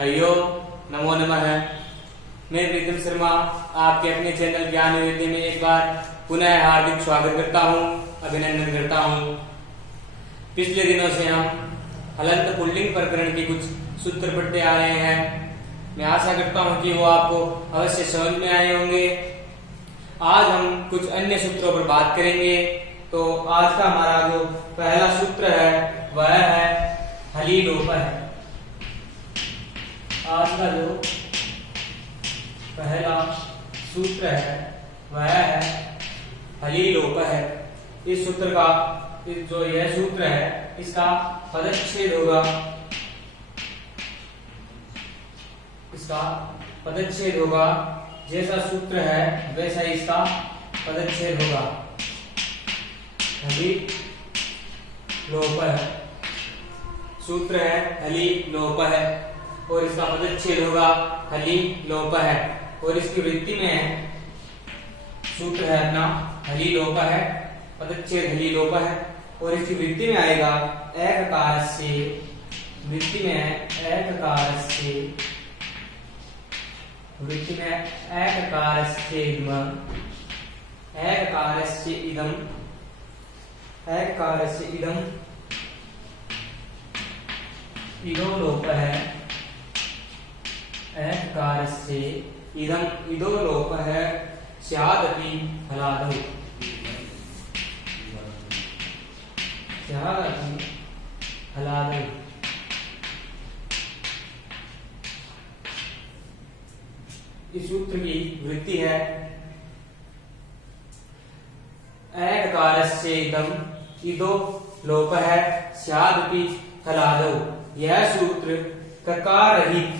हरिओ नमो नमः। मैं प्रीतम शर्मा आपके अपने चैनल ज्ञान विद्या में एक बार पुनः हार्दिक स्वागत करता हूं, अभिनंदन करता हूं। पिछले दिनों से हम हलंत पुल्लिंग प्रकरण के कुछ सूत्र पढ़ते आ रहे हैं। मैं आशा करता हूं कि वो आपको अवश्य समझ में आए होंगे। आज हम कुछ अन्य सूत्रों पर बात करेंगे। तो आज का हमारा जो पहला सूत्र है वह है हली लोप है। आज का जो पहला सूत्र है वह है हली लोप है। इस सूत्र का जो यह सूत्र है इसका पदच्छेद होगा, इसका पदच्छेद होगा। जैसा सूत्र है वैसा इसका पदच्छेद होगा। हली लोप है, सूत्र है हली लोप है और इसका पदच्छेद होगा हली लोप है। और इसकी वृत्ति में सूत्र है अपना हली लोप है, पदच्छेद हली लोप है। और इसकी वृत्ति में आएगा एककार से, वृत्ति में एककार से, वृत्ति में एककार से इदम, एककार से इदम, एककार से इदम इदो लोप है। एककार से इदम इदो लोप है स्यादपि हलादौ, स्यादपि हलादौ। इस सूत्र की वृत्ति है एककार से इदम इदो लोप है स्यादपि हलादौ। यह सूत्र ककार रहित,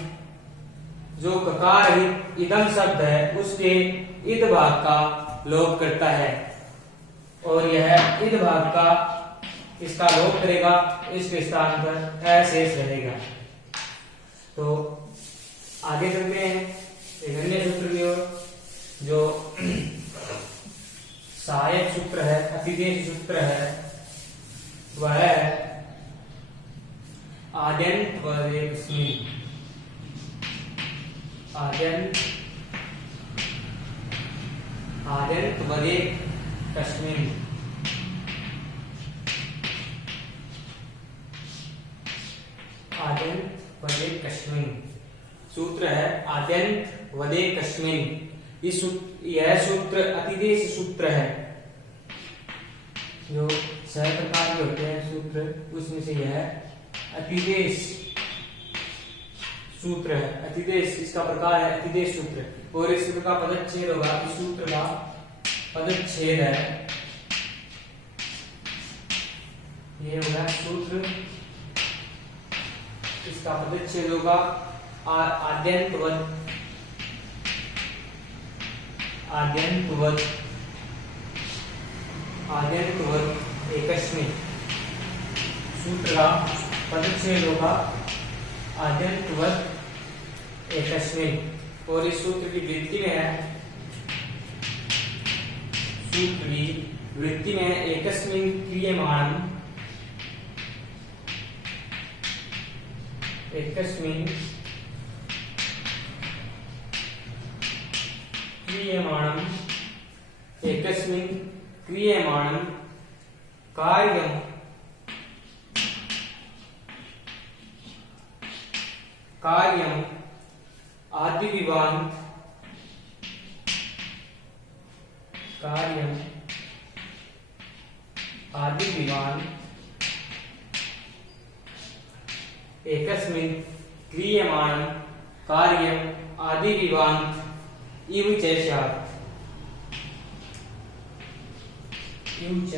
जो ककार रहित इदम शब्द है उसके इद भाग का लोप करता है और यह इद भाग का इसका लोप करेगा, इसके स्थान पर अशेष रहेगा। तो आगे चलते हैं एक अन्य सूत्र की ओर, जो सहायक सूत्र है, अतिदेश सूत्र है, वह है आद्यंत वदे कस्मिन्, आद्यंत वदे कस्मिन्, आद्यंत वदे कस्मिन्। सूत्र है आद्यंत वदे कस्मिन्। यह सूत्र अतिदेश सूत्र है। जो छह प्रकार के होते हैं सूत्र, उसमें से यह अतिदेश सूत्र है। अतिदेश इसका प्रकार है अतिदेश सूत्र। और इस सूत्र का पदच्छेद होगा, इस सूत्र का पदच्छेद है, ये होगा सूत्र, इसका पदच्छेद होगा आद्यंतवद, आद्यंतवद, आद्यंतवद एकस्मिन्। सूत्र का पदच्छेद होगा आद्यंतवद एकस्मिन्। और इस सूत्र की वृत्ति में है, सूत्र की वृत्ति में एकस्मिन् क्रियमाणं, एकस्मिन् क्रियमाणं, एकस्मिन् क्रियमाणं कार्यं, कार्यं आदिविवान्त, कार्यं आदिविवान्त एकस्मिन् क्रियमाणं कार्यं आदिविवान्त इव च स्यात्, इव च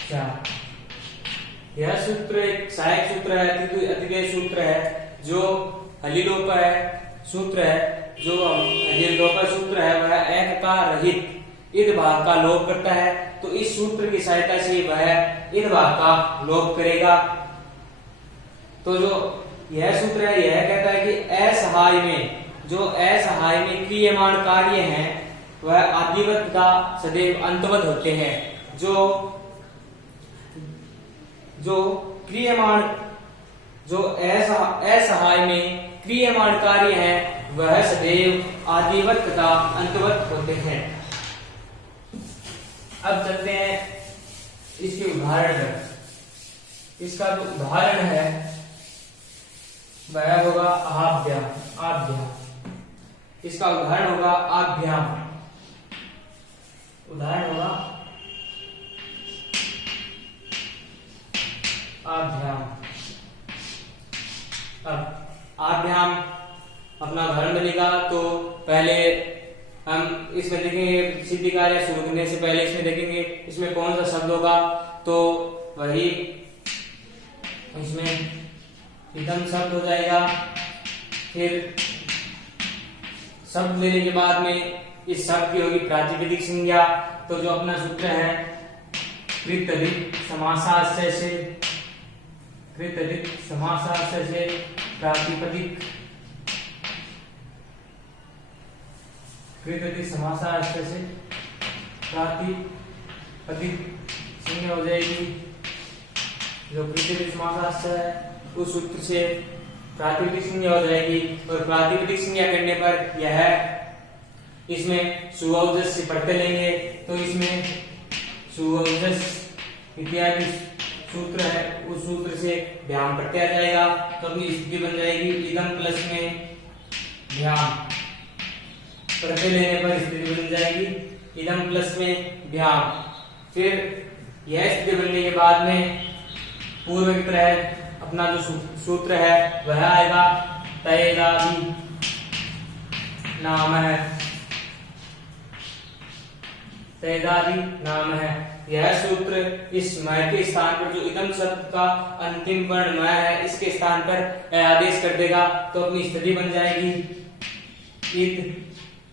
स्यात्। यह सूत्र एक सहायक सूत्र है, अतिदेश सूत्र है, जो हली लोप है सूत्र है। जो हली लोप सूत्र है वह एककार रहित इद भाग का लोप करता है। तो इस सूत्र की सहायता से वह इद भाग का लोप करेगा। तो जो यह सूत्र है यह कहता है कि असहाय में, जो असहाय में क्रियमाण कार्य हैं वह आदिवत का सदैव अंतवत होते हैं। जो क्रियमाण जो असहाय में क्रियमाण कार्य हैं वह सदैव आदिवत तथा अंतवत होते हैं। अब चलते हैं इसके उदाहरण पर। इसका जो उदाहरण है वह होगा आभ्याम। इसका उदाहरण होगा आभ्याम। उदाहरण होगा आभ्याम। अब आभ्याम अपना उदाहरण बनेगा तो पहले हम इसमें देखेंगे सिद्धि कार्य शुरू करने से पहले इसमें देखेंगे इसमें कौन सा शब्द होगा, तो वही इसमें इदम शब्द हो जाएगा। फिर शब्द लेने के बाद में इस शब्द की होगी प्रातिपदिक संज्ञा। तो जो अपना सूत्र है कृतधिक समासाश्रय से प्रातिपदिक संज्ञा हो जाएगी। जो कृतधिक समासाश्रय है उस सूत्र से प्रातिपदिक संज्ञा हो जाएगी। और प्रातिपदिक संज्ञा करने पर यह इसमें सुऔजस से पढ़ते लेंगे तो इसमें सुऔजस इत्यादि सूत्र है उस सूत्र से भ्याम प्रत्यय आ जाएगा। तो अपनी स्थिति बन जाएगी इदम प्लस में भ्याम। प्रत्यय लेने पर स्थिति बन जाएगी इदम प्लस में भ्याम। फिर यह स्थिति बनने के बाद में पूर्व की तरह अपना जो सूत्र है वह आएगा तैदादि नाम है। तैदादि नाम है। यह सूत्र इस मय के स्थान पर जो इदम शब्द का अंतिम वर्ण मय है इसके स्थान पर आदेश कर देगा। तो अपनी स्थिति बन जाएगी इद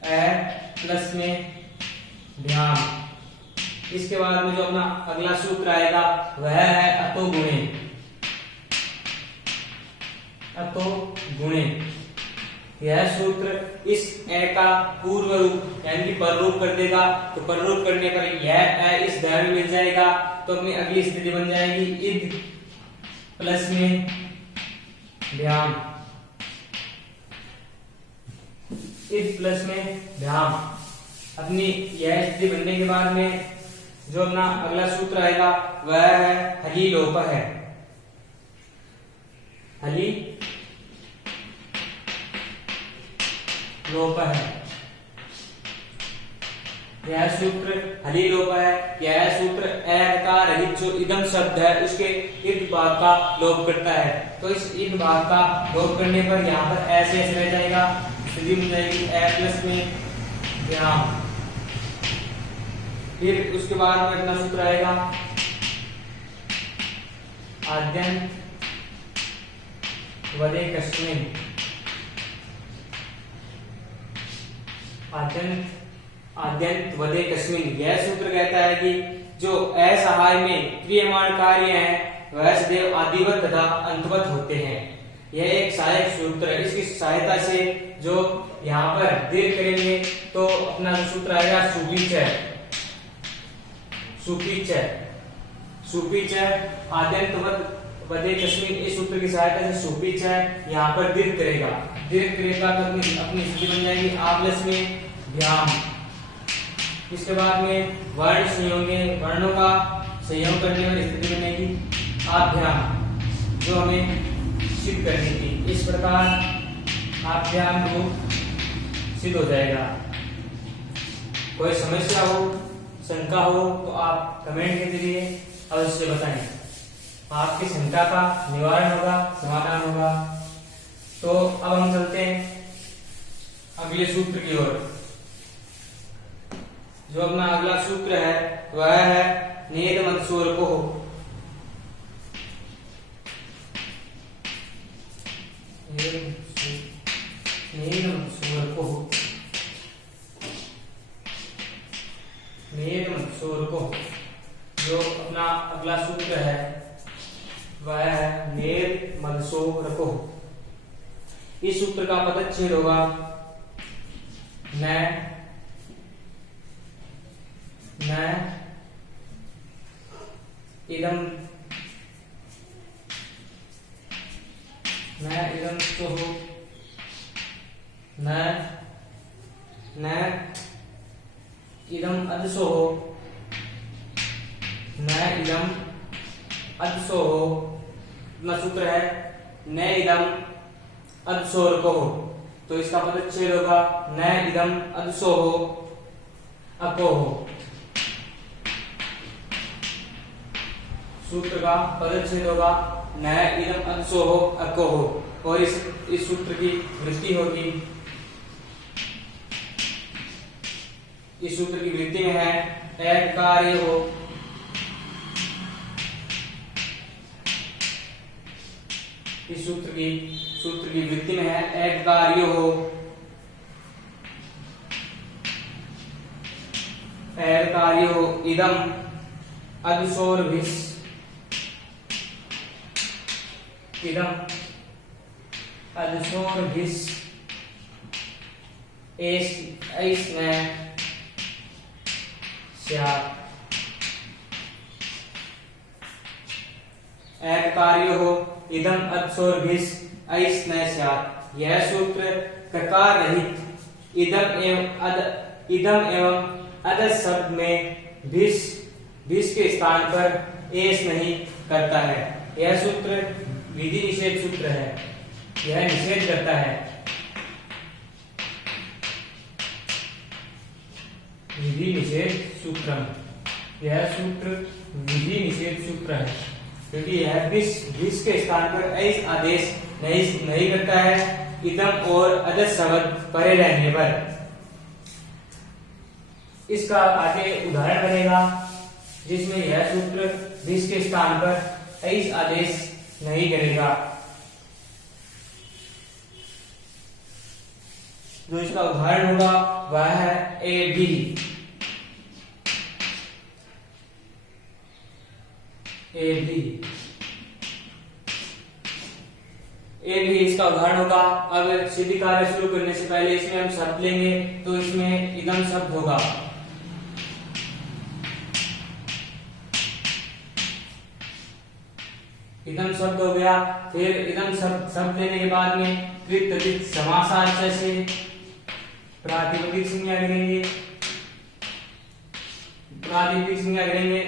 ए प्लस में भ्याम। इसके बाद में जो अपना अगला सूत्र आएगा वह है अतो गुणे। यह सूत्र इस ए का पूर्व रूप यानी कि पर रूप कर देगा। तो पर रूप करने पर यह ए इस दर में मिल जाएगा। तो अपनी अगली स्थिति बन जाएगी इद प्लस में भ्याम। इद प्लस में भ्याम। अपनी यह स्थिति बनने के बाद में जो अपना अगला सूत्र आएगा वह है हली लोप है। हली लोप है। यह सूत्र हली लोप है। यह सूत्र ए का रहित जो इदम शब्द है उसके इद भाग का लोप करता है। तो इस इद भाग का लोप करने पर यहाँ पर ऐसे रह जाएगा। स्थिति मिल जाएगी ए प्लस में भ्याम। फिर उसके बाद में अपना सूत्र आएगा आद्यंत वदे कस्मिन। आद्यंत वदे कस्मिन। यह सूत्र कहता है कि जो असहाय में क्रियमाण कार्य हैं वह सदैव आदिवत तथा अंतवत होते हैं। यह एक सहायक सूत्र है। इसकी सहायता से जो यहाँ पर दीर्घ करेंगे तो अपना जो सूत्र आएगा सुपीच आद्यंत वदे कस्मिन। इस सूत्र की सहायता से सुपीच यहाँ पर दीर्घ करेगा तो अपनी स्थिति बन जाएगी आ प्लस में भ्याम। इसके बाद में वर्ण संयोग वर्णों का संयोग करने वाली स्थिति बनेगी आभ्याम जो हमें सिद्ध करनी थी। इस प्रकार आभ्याम रूप सिद्ध हो जाएगा। कोई समस्या हो शंका हो तो आप कमेंट के जरिए अवश्य बताएं। आपकी शंका का निवारण होगा, समाधान होगा। तो अब हम चलते हैं अगले सूत्र की ओर। जो अपना अगला सूत्र है वह है नेद मंसूर को। जो अपना अगला सूत्र है वह है नेद मंसूर को। इस सूत्र का पदच्छेद होगा न अदसोः न न इदम अदसोः न इदम अदसोः। अपना सूत्र है न इदम अदसोर्कोः, तो इसका पदच्छेद होगा न इदम अदसोः अकोः। सूत्र का पदच्छेद होगा न इदम अदसोः अकोः। और इस सूत्र की वृत्ति होगी, इस सूत्र की वृत्ति में है एक कार्य हो, इस सूत्र की वृत्ति में है एक कार्य हो, एक कार्य हो इदम अदसोर्भिस्, इदम अदसोर्भिस् ऐस्न स्यात्। एक कार्य हो इदम अदसोर्भिस् ऐस्न स्यात्। यह सूत्र ककार रहित इदम एवं अद शब्द में भिस के स्थान पर एस नहीं करता है। यह सूत्र विधि निषेध सूत्र है, यह निषेध करता है, विधि निषेध सूत्र। यह सूत्र विधि निषेध सूत्र है, क्योंकि यह भिस के स्थान पर ऐस आदेश नहीं करता है इदम और अदस शब्द परे रहने पर। इसका आगे उदाहरण बनेगा जिसमें यह सूत्र भिस के स्थान पर ऐस आदेश नहीं करेगा। जो इसका उदाहरण होगा वह है ए बी। ए भी इसका उदाहरण होगा। अब सिद्धि कार्य शुरू करने से पहले इसमें हम शब्द लेंगे, तो इसमें इदम शब्द होगा। इदम शब्द हो गया। फिर इदम शब्द लेने के बाद में कृत तद्धित समासार्थ से प्रातिपदिक संज्ञा करेंगे, प्रातिपदिक संज्ञा करेंगे।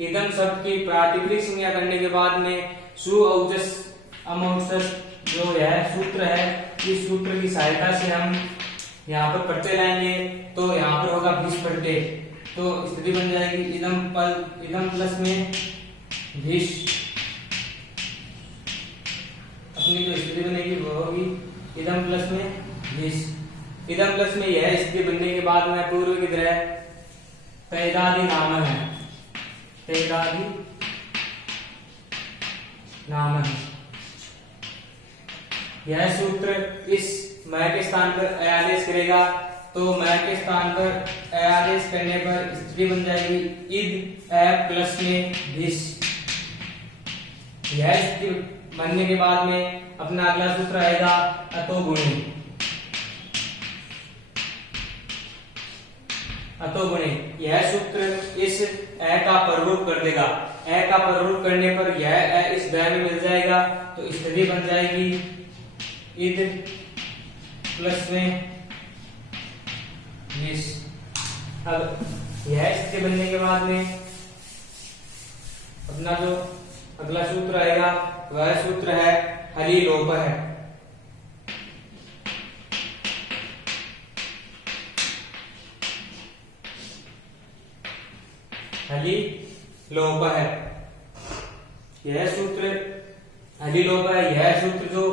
इदम शब्द की प्रातिपदिक संज्ञा करने के बाद में सु औजस अमौजस जो यह सूत्र है, इस सूत्र की सहायता से हम यहाँ पर प्रत्यय लाएंगे। तो यहाँ पर होगा भिस प्रत्यय, तो स्थिति बन जाएगी इदम प्लस में भिस। अपनी जो स्थिति बनेगी वो होगी इदम प्लस में भिस। इदम प्लस में यह स्थिति बनने के बाद में पूर्व की तरह पैदादि नाम है, पैदादि नाम है। यह सूत्र इस मैं के स्थान पर आदेश करेगा, तो मैं के स्थान पर आदेश करने पर स्थिति बन जाएगी इद ए प्लस में भिस। यह स्थिति बनने के बाद में अपना अगला सूत्र आएगा अतो गुणे। अतो गुणे यह सूत्र इस ए का पररूप कर देगा। ए का पररूप करने पर यह ए इस द्वय में मिल जाएगा, तो स्थिति बन जाएगी इद प्लस में भिस। अब यह स्थिति बनने के बाद में अपना जो अगला सूत्र आएगा वह सूत्र है हलि लोप है। हलि लोप है यह सूत्र, हलि लोप है यह सूत्र जो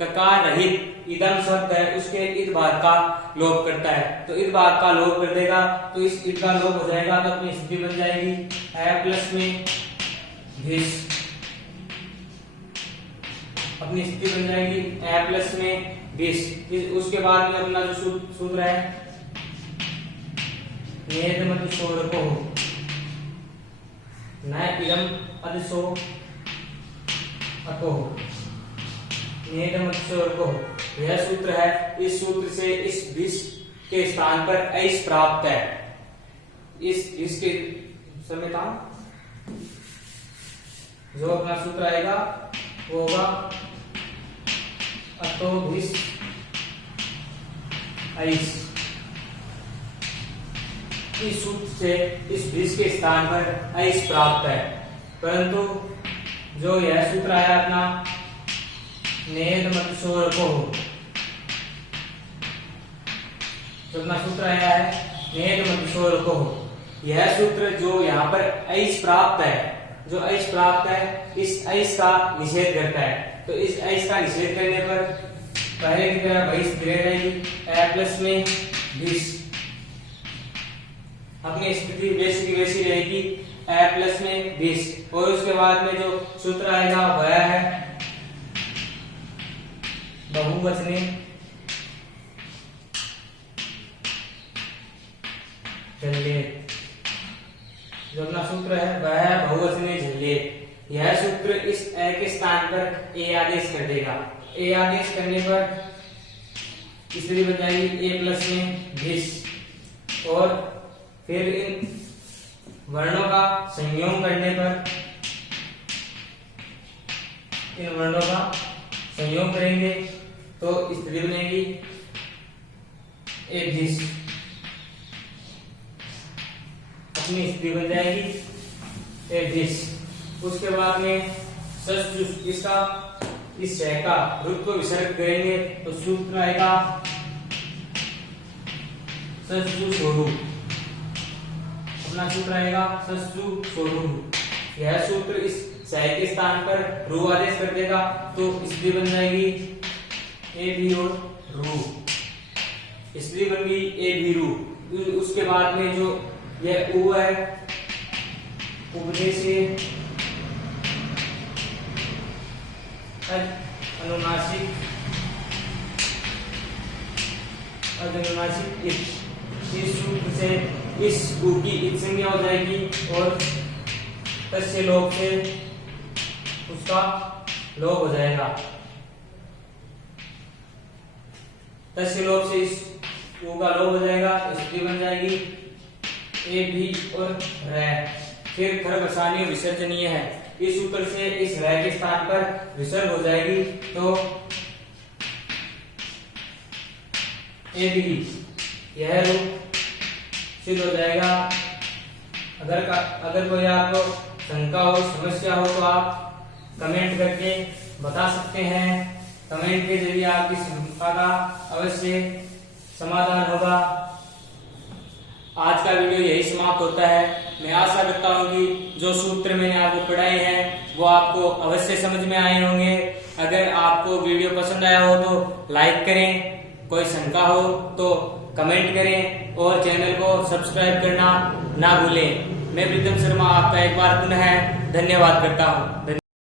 ककार रहित इदम शब्द है उसके इद भाग का लोप करता है। तो इद भाग का लोप कर देगा, तो इस इद का लोप हो जाएगा, तो अपनी स्थिति बन जाएगी ए प्लस में भिस। अपनी स्थिति बन जाएगी ए प्लस में भिस। उसके बाद में अपना जो सूत्र है नेद मत सोर को न इदम अदसो अको नेद मत सोर को। यह सूत्र है, इस सूत्र से इस भिस के स्थान पर ऐस प्राप्त है। इसके समय का जो अपना सूत्र आएगा वो होगा अतो भिस आइस। इस सूत्र से इस भिस के स्थान पर आइस प्राप्त है, परंतु जो यह सूत्र आया अपना नेद मत शोर को, जो अपना सूत्र आया है नेद मत शोर को, यह सूत्र जो यहाँ पर आइस प्राप्त है, जो आइस प्राप्त है इस आइस का निषेध करता है। तो इस आइस का निषेध करने पर पहले की तरह वही स्थिति रहेगी, ए प्लस में 20 अपनी स्थिति वैसी की वैसी रहेगी, ए प्लस में 20। और उसके बाद में जो सूत्र आएगा वह है बहुवचने झल्लेत। जो अपना सूत्र है वह है बहुवचने झल्लेत। यह सूत्र इस ए के स्थान पर ए आदेश कर देगा। ए आदेश करने पर स्थिति बन जाएगी ए प्लस में 20 और फिर इन वर्णों का संयोग करने पर, इन वर्णों का संयोग करेंगे तो स्थिति बनेगी ए 20, अपनी स्थिति बन जाएगी ए 20। उसके बाद में इसका इस शय का रुट को विसर्ग करेंगे तो सूत्र आएगा ससु सोरू। अपना सूत्र आएगा ससु सोरू। यह सूत्र इस शय के स्थान पर रू आदेश कर देगा तो स्थिति बन जाएगी ए भी और रू। स्थिति बन गई ए भी रू। उसके बाद में जो यह ऊ है, उपदेश से अनुनासिक अनुनासिक इस सूत्र से इस ऊ की इत संज्ञा हो जाएगी और तस्य लोप से उसका लोप हो जाएगा। तस्य लोप से इस ऊ का लोप हो जाएगा, स्थिति बन जाएगी ए भी और रह। फिर खरबसानी विसर्जनीय है। इस सूत्र से इस रह के स्थान पर विसर्ग हो जाएगी तो ए भी, यह रूप सिद्ध हो जाएगा। अगर कोई आपको शंका हो, समस्या हो तो आप कमेंट करके बता सकते हैं। कमेंट के जरिए आपकी शंका का अवश्य समाधान होगा। आज का वीडियो यही समाप्त होता है। मैं आशा करता हूँ कि जो सूत्र मैंने आपको पढ़ाए हैं वो आपको अवश्य समझ में आए होंगे। अगर आपको वीडियो पसंद आया हो तो लाइक करें, कोई शंका हो तो कमेंट करें और चैनल को सब्सक्राइब करना ना भूलें। मैं प्रीतम शर्मा आपका एक बार पुनः धन्यवाद करता हूँ।